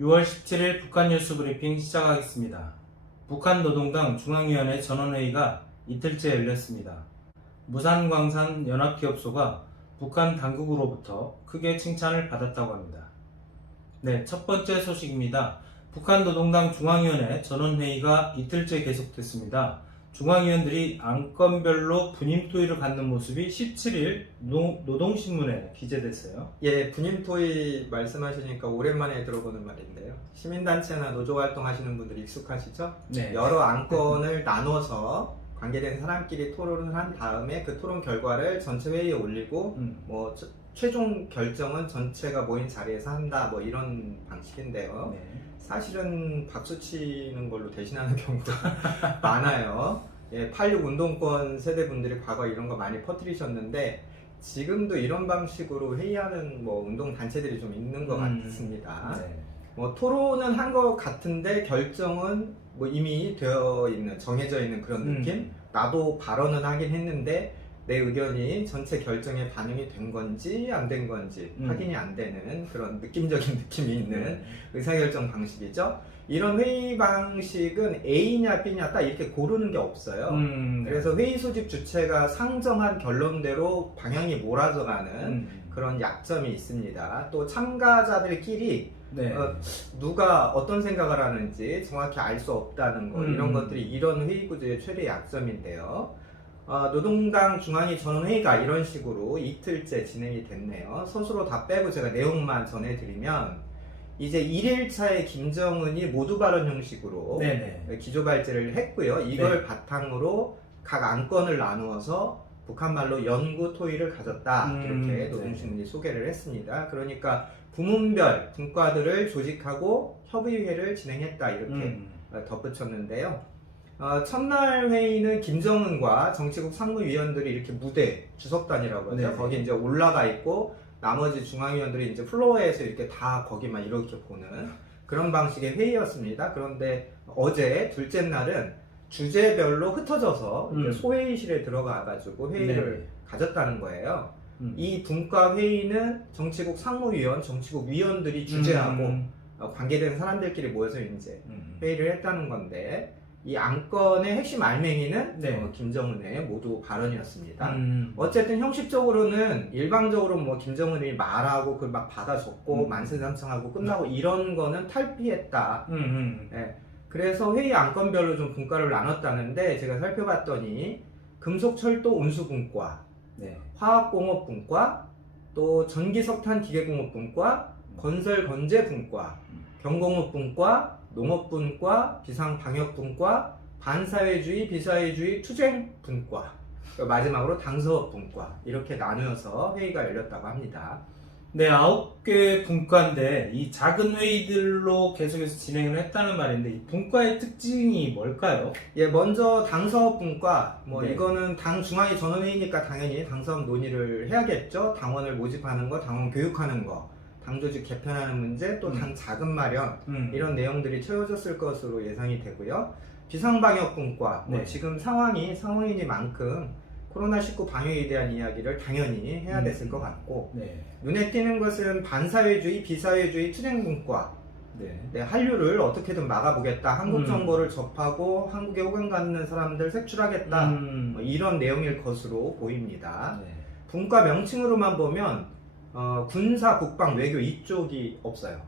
6월 17일 북한 뉴스 브리핑 시작하겠습니다. 북한 노동당 중앙위원회 전원회의가 이틀째 열렸습니다. 무산광산 연합기업소가 북한 당국으로부터 크게 칭찬을 받았다고 합니다. 네, 첫 번째 소식입니다. 북한 노동당 중앙위원회 전원회의가 이틀째 계속됐습니다. 중앙위원들이 안건별로 분임토의를 갖는 모습이 17일 노동신문에 기재됐어요. 예, 분임토의 말씀하시니까 오랜만에 들어보는 말인데요. 시민단체나 노조활동 하시는 분들이 익숙하시죠? 네. 여러 안건을 나눠서 관계된 사람끼리 토론을 한 다음에 그 토론 결과를 전체 회의에 올리고 최종 결정은 전체가 모인 자리에서 한다 뭐 이런 방식인데요. 네. 사실은 박수 치는 걸로 대신하는 경우가 많아요. 예, 86 운동권 세대분들이 과거 이런 거 많이 퍼뜨리셨는데 지금도 이런 방식으로 회의하는 운동 단체들이 좀 있는 것 같습니다. 네. 토론은 한 것 같은데 결정은 이미 되어 있는 정해져 있는 그런 느낌. 나도 발언은 하긴 했는데 내 의견이 전체 결정에 반영이 된 건지 안 된 건지 확인이 안 되는 그런 느낌적인 느낌이 있는 의사결정 방식이죠. 이런 회의 방식은 A냐 B냐 딱 이렇게 고르는 게 없어요. 그래서 회의 소집 주체가 상정한 결론대로 방향이 몰아져가는 그런 약점이 있습니다. 또 참가자들끼리 네. 누가 어떤 생각을 하는지 정확히 알 수 없다는 것, 이런 것들이 이런 회의 구조의 최대 약점인데요. 노동당 중앙위 전원회의가 이런 식으로 이틀째 진행이 됐네요. 서술로 다 빼고 제가 내용만 전해드리면 이제 1일차에 김정은이 모두 발언 형식으로 네네. 기조발제를 했고요. 이걸 바탕으로 각 안건을 나누어서 북한말로 연구 토의를 가졌다. 이렇게 노동신문이 소개를 했습니다. 그러니까 부문별 분과들을 조직하고 협의회를 진행했다. 이렇게 덧붙였는데요. 첫날 회의는 김정은과 정치국 상무위원들이 이렇게 무대, 주석단이라고 하죠. 네. 거기 이제 올라가 있고 나머지 중앙위원들이 이제 플로어에서 이렇게 다 거기만 이렇게 보는 그런 방식의 회의였습니다. 그런데 어제 둘째 날은 주제별로 흩어져서 이제 소회의실에 들어가가지고 회의를 가졌다는 거예요. 이 분과 회의는 정치국 상무위원, 정치국 위원들이 주재하고 관계된 사람들끼리 모여서 이제 회의를 했다는 건데 이 안건의 핵심 알맹이는 김정은의 모두 발언이었습니다. 어쨌든 형식적으로는 일방적으로 김정은이 말하고 그걸 막 받아 적고 만세삼창하고 끝나고 이런 거는 탈피했다. 예. 그래서 회의 안건별로 좀 분과를 나눴다는데 제가 살펴봤더니 금속철도 운수분과, 화학공업분과, 또 전기석탄기계공업분과, 건설건재분과, 경공업분과, 농업분과, 비상방역분과, 반사회주의, 비사회주의, 투쟁분과, 마지막으로 당서업분과 이렇게 나누어서 회의가 열렸다고 합니다. 네, 9개 분과인데 이 작은 회의들로 계속해서 진행을 했다는 말인데 이 분과의 특징이 뭘까요? 예, 먼저 당서업분과 네. 이거는 당 중앙위 전원회의니까 당연히 당서업 논의를 해야겠죠. 당원을 모집하는 거, 당원 교육하는 거, 당조직 개편하는 문제, 또 당 자금 마련 이런 내용들이 채워졌을 것으로 예상이 되고요. 비상방역분과 지금 상황이니만큼 코로나19 방역에 대한 이야기를 당연히 해야 됐을 것 같고 눈에 띄는 것은 반사회주의, 비사회주의, 투쟁분과 한류를 어떻게든 막아보겠다. 한국 정보를 접하고 한국에 호감 갖는 사람들 색출하겠다. 이런 내용일 것으로 보입니다. 분과 명칭으로만 보면 군사, 국방, 외교 이쪽이 없어요.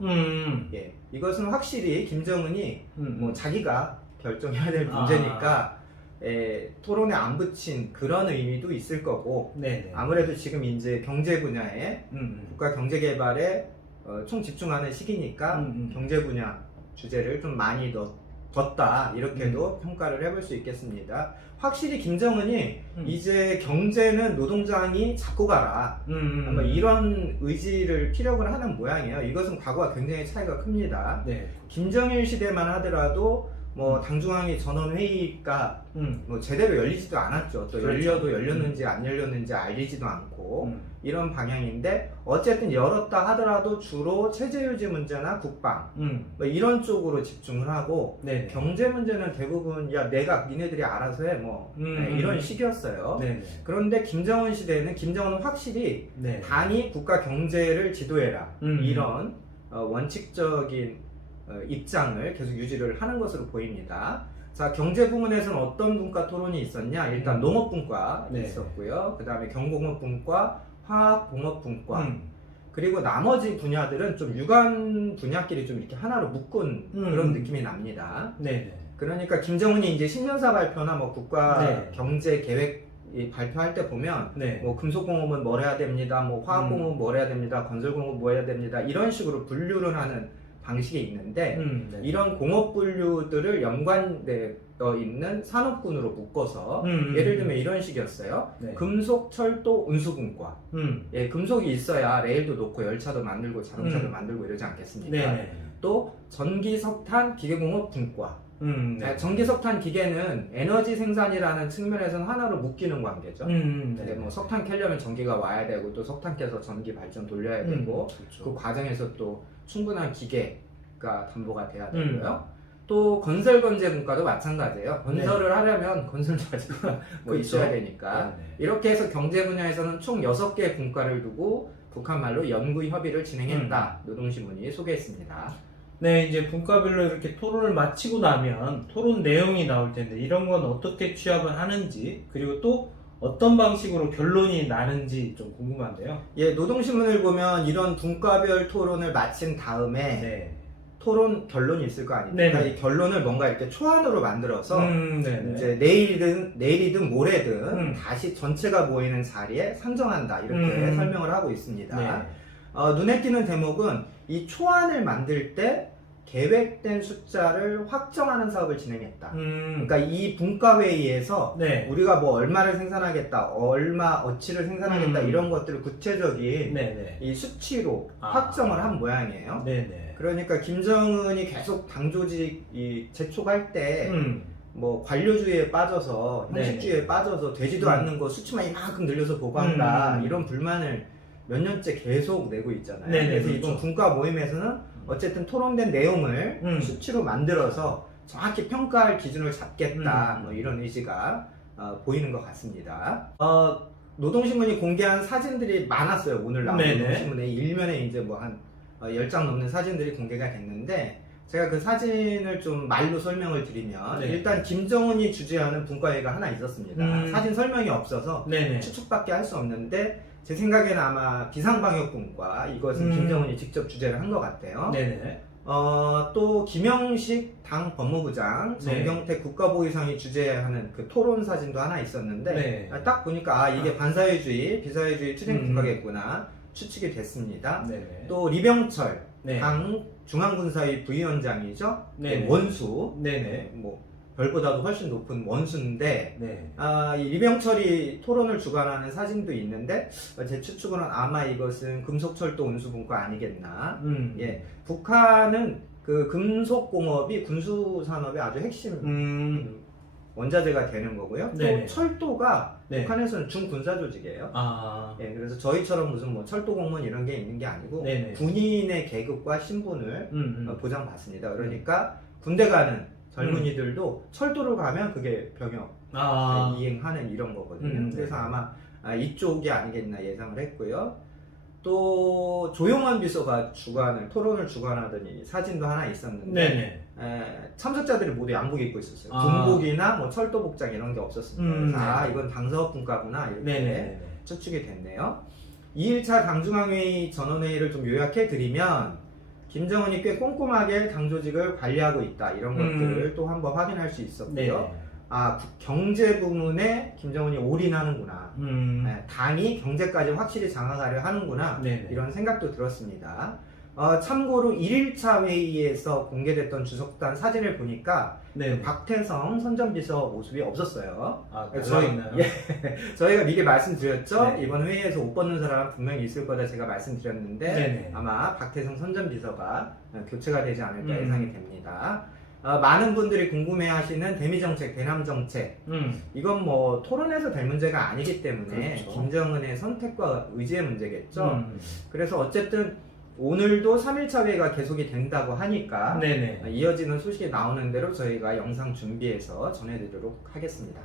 예, 이것은 확실히 김정은이 자기가 결정해야 될 문제니까 토론에 안 붙인 그런 의미도 있을 거고 아무래도 지금 이제 경제 분야에 국가 경제 개발에 총 집중하는 시기니까 경제 분야 주제를 좀 많이 뒀다 이렇게도 평가를 해볼 수 있겠습니다. 확실히 김정은이 이제 경제는 노동장이 잡고 가라 아마 이런 의지를 피력을 하는 모양이에요. 이것은 과거와 굉장히 차이가 큽니다. 김정일 시대만 하더라도 당중앙위 전원회의가 제대로 열리지도 않았죠. 또 열려도 열렸는지 안 열렸는지 알리지도 않고 이런 방향인데 어쨌든 열었다 하더라도 주로 체제유지 문제나 국방 이런 쪽으로 집중을 하고 경제 문제는 대부분 야 내가 니네들이 알아서 해 이런 식이었어요. 그런데 김정은 시대에는 김정은은 확실히 당이 국가 경제를 지도해라 이런 원칙적인 입장을 계속 유지를 하는 것으로 보입니다. 자, 경제 부문에서는 어떤 분과 토론이 있었냐? 일단 농업분과 네. 있었고요. 그 다음에 경공업분과, 화학공업분과, 그리고 나머지 분야들은 좀 유관 분야끼리 좀 이렇게 하나로 묶은 그런 느낌이 납니다. 네. 그러니까 김정은이 이제 10년사 발표나 뭐 국가 네. 경제 계획 발표할 때 보면 네. 뭐 금속공업은 뭘 해야 됩니다, 뭐 화학공업은 뭘 해야 됩니다, 건설공업 뭐 해야 됩니다, 이런 식으로 분류를 하는 방식이 있는데 네. 이런 공업 분류들을 연관되어 있는 산업군으로 묶어서 예를 들면 이런 식이었어요. 네. 금속, 철도, 운수분과. 예, 금속이 있어야 레일도 놓고 열차도 만들고 자동차도 만들고 이러지 않겠습니까? 네. 또 전기, 석탄, 기계공업 분과. 네. 전기, 석탄, 기계는 에너지 생산이라는 측면에서는 하나로 묶이는 관계죠. 네. 뭐 석탄 캐려면 전기가 와야 되고 또 석탄 캐서 전기 발전 돌려야 되고 그렇죠. 그 과정에서 또 충분한 기계가 담보가 돼야 되고요. 또 건설건재 분과도 마찬가지예요. 건설을 하려면 건설 자재가 뭐 그렇죠. 있어야 되니까. 네. 이렇게 해서 경제 분야에서는 총 6개의 분과를 두고 북한 말로 연구 협의를 진행했다. 노동신문이 소개했습니다. 네, 이제 분과별로 이렇게 토론을 마치고 나면 토론 내용이 나올 텐데 이런 건 어떻게 취합을 하는지 그리고 또 어떤 방식으로 결론이 나는지 좀 궁금한데요. 예, 노동신문을 보면 이런 분과별 토론을 마친 다음에 네. 토론 결론이 있을 거 아닙니까? 네네. 이 결론을 뭔가 이렇게 초안으로 만들어서 네네. 이제 내일이든 모레든 다시 전체가 모이는 자리에 상정한다 이렇게 설명을 하고 있습니다. 네. 눈에 띄는 대목은 이 초안을 만들 때 계획된 숫자를 확정하는 사업을 진행했다. 그러니까 이 분과회의에서 네. 우리가 뭐 얼마를 생산하겠다, 얼마 어치를 생산하겠다 이런 것들을 구체적인 네네. 이 수치로 확정을 한 모양이에요. 네네. 그러니까 김정은이 계속 당 조직이 재촉할 때 뭐 관료주의에 빠져서 형식주의에 빠져서 되지도 않는 거 수치만 이만큼 늘려서 보고한다 이런 불만을 몇 년째 계속 내고 있잖아요. 네네, 그래서 그렇죠. 이번 분과 모임에서는 어쨌든 토론된 내용을 수치로 만들어서 정확히 평가할 기준을 잡겠다 뭐 이런 의지가 보이는 것 같습니다. 노동신문이 공개한 사진들이 많았어요. 오늘 나온 네네. 노동신문에 일면에 이제 뭐 한 10장 넘는 사진들이 공개가 됐는데 제가 그 사진을 좀 말로 설명을 드리면 네. 일단 김정은이 주재하는 분과회가 하나 있었습니다. 사진 설명이 없어서 네네. 추측밖에 할 수 없는데 제 생각에는 아마 비상방역분과 이것은 김정은이 직접 주재를 한 것 같아요. 네네. 또 김영식 당 법무부장, 네. 정경택 국가보위상이 주재하는 그 토론 사진도 하나 있었는데 네. 딱 보니까 이게 반사회주의, 비사회주의 투쟁 국가겠구나 추측이 됐습니다. 네네. 또 리병철 네. 당 중앙군사위 부위원장이죠. 네네. 원수. 네네. 뭐 별보다도 훨씬 높은 원수인데 네. 이 리병철이 토론을 주관하는 사진도 있는데 제 추측으로는 아마 이것은 금속철도 운수분과 아니겠나. 예, 북한은 그 금속공업이 군수산업의 아주 핵심 원자재가 되는 거고요. 네네. 또 철도가 네. 북한에서는 중군사 조직이에요. 예, 그래서 저희처럼 무슨 뭐 철도 공무원 이런 게 있는 게 아니고 네네. 군인의 계급과 신분을 보장받습니다. 그러니까 군대 가는 젊은이들도 철도를 가면 그게 병역 이행하는 이런 거거든요. 그래서 아마 이쪽이 아니겠나 예상을 했고요. 또 조용환 비서가 토론을 주관하더니 사진도 하나 있었는데 네네. 참석자들이 모두 양복 입고 있었어요. 군복이나 뭐 철도 복장 이런 게 없었습니다. 그래서 이건 당사업 분과구나 이렇게 네네. 추측이 됐네요. 2일차 당중앙회의 전원회의를 좀 요약해 드리면 김정은이 꽤 꼼꼼하게 당 조직을 관리하고 있다 이런 것들을 또 한번 확인할 수 있었고요. 네네. 경제 부문에 김정은이 올인하는구나. 당이 경제까지 확실히 장악하려 하는구나. 네네. 이런 생각도 들었습니다. 참고로 1일차 회의에서 공개됐던 주석단 사진을 보니까 네. 박태성 선전비서 모습이 없었어요. 저희나요? 저희가 미리 말씀드렸죠. 네. 이번 회의에서 옷 벗는 사람 분명히 있을 거다 제가 말씀드렸는데 네네. 아마 박태성 선전비서가 교체가 되지 않을까 예상이 됩니다. 많은 분들이 궁금해하시는 대미정책, 대남정책 이건 뭐 토론에서 될 문제가 아니기 때문에 그렇죠. 김정은의 선택과 의지의 문제겠죠. 그래서 어쨌든 오늘도 3일차 회의가 계속이 된다고 하니까 네네. 이어지는 소식이 나오는 대로 저희가 영상 준비해서 전해드리도록 하겠습니다.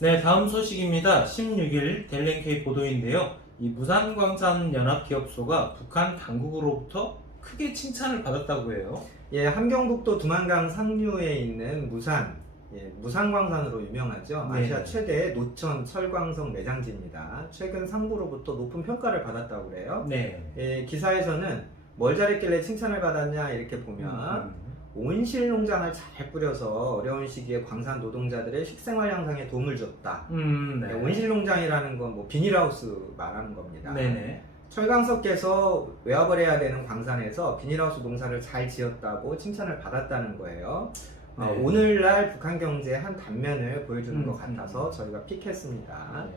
네, 다음 소식입니다. 16일 델렌케이 보도인데요. 이 무산광산연합기업소가 북한 당국으로부터 크게 칭찬을 받았다고 해요. 예, 함경북도 두만강 상류에 있는 무산, 예, 무산광산으로 유명하죠. 네. 아시아 최대 노천 철광석 매장지입니다. 최근 상부로부터 높은 평가를 받았다고 그래요. 네. 예, 기사에서는 뭘 잘했길래 칭찬을 받았냐 이렇게 보면 온실 농장을 잘 꾸려서 어려운 시기에 광산 노동자들의 식생활 향상에 도움을 줬다. 네. 예, 온실 농장이라는 건 뭐 비닐하우스 말하는 겁니다. 네네. 철광석께서 외압을 해야 되는 광산에서 비닐하우스 농사를 잘 지었다고 칭찬을 받았다는 거예요. 네. 오늘날 북한 경제의 한 단면을 보여주는 것 같아서 저희가 픽했습니다.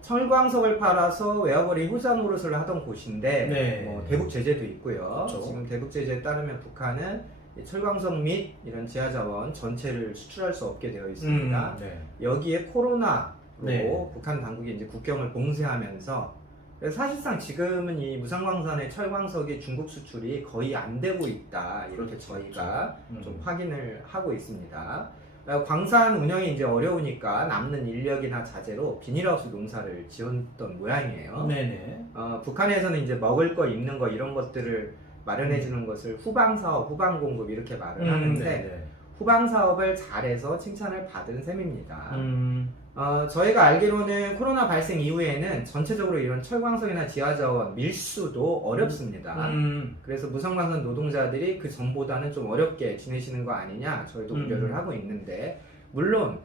철광석을 팔아서 외화벌이 효자 노릇을 하던 곳인데 네. 뭐 대북 제재도 있고요. 그렇죠. 지금 대북 제재에 따르면 북한은 이 철광석 및 이런 지하자원 전체를 수출할 수 없게 되어 있습니다. 네. 여기에 코로나로 네. 북한 당국이 이제 국경을 봉쇄하면서 그래서 사실상 지금은 이 무산광산의 철광석의 중국 수출이 거의 안 되고 있다 이렇게 그렇죠. 저희가 그렇죠. 좀 확인을 하고 있습니다. 광산 운영이 이제 어려우니까 남는 인력이나 자재로 비닐하우스 농사를 지었던 모양이에요. 네네. 북한에서는 이제 먹을 거, 입는 거 이런 것들을 마련해 주는 것을 후방 사업, 후방 공급 이렇게 말을 하는데 네네. 후방 사업을 잘해서 칭찬을 받은 셈입니다. 음. 저희가 알기로는 코로나 발생 이후에는 전체적으로 이런 철광석이나 지하자원 밀수도 어렵습니다. 그래서 무성광산 노동자들이 그 전보다는 좀 어렵게 지내시는 거 아니냐 저희도 우려를 하고 있는데 물론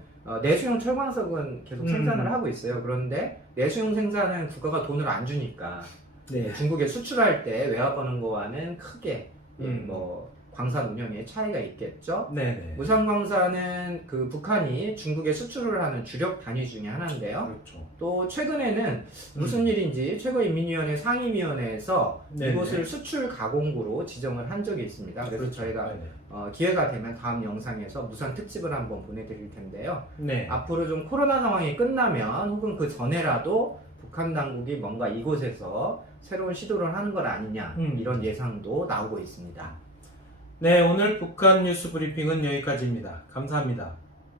내수용 철광석은 계속 생산을 하고 있어요. 그런데 내수용 생산은 국가가 돈을 안 주니까 네. 중국에 수출할 때 외화 버는 거와는 크게 음. 뭐 광산 운영에 차이가 있겠죠. 네네. 무산광산은 그 북한이 중국에 수출을 하는 주력 단위 중에 하나인데요. 그렇죠. 또 최근에는 무슨 일인지 최고인민위원회 상임위원회에서 네네. 이곳을 수출 가공구로 지정을 한 적이 있습니다. 그래서 그렇죠. 저희가 네네. 기회가 되면 다음 영상에서 무산 특집을 한번 보내드릴 텐데요. 네. 앞으로 좀 코로나 상황이 끝나면 혹은 그 전에라도 북한 당국이 뭔가 이곳에서 새로운 시도를 하는 것 아니냐 이런 예상도 나오고 있습니다. 네, 오늘 북한 뉴스 브리핑은 여기까지입니다. 감사합니다.